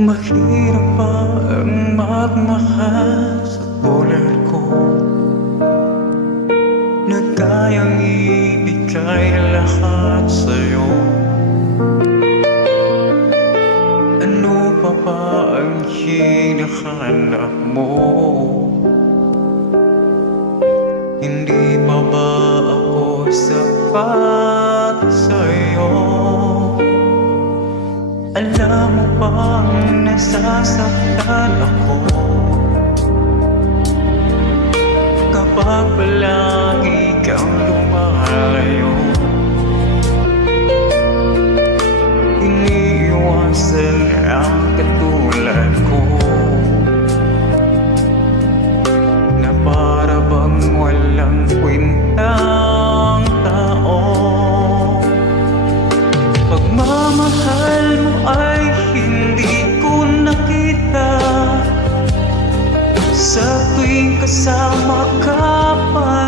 Mahirap ba ang magmahal sa tulad ko, na kayang ibigay lahat sa'yo? Ano pa ba ang hinahanap mo? Hindi pa ba ako sapat sa'yo? Alam mo bang nasasaktan ako kapag palagi kang lumalayo? Iniiwasan ang katulad ko, na para bang walang kwentang tao. Pagmamahal mo ay hindi ko nakita sa tuwing kasama ka pa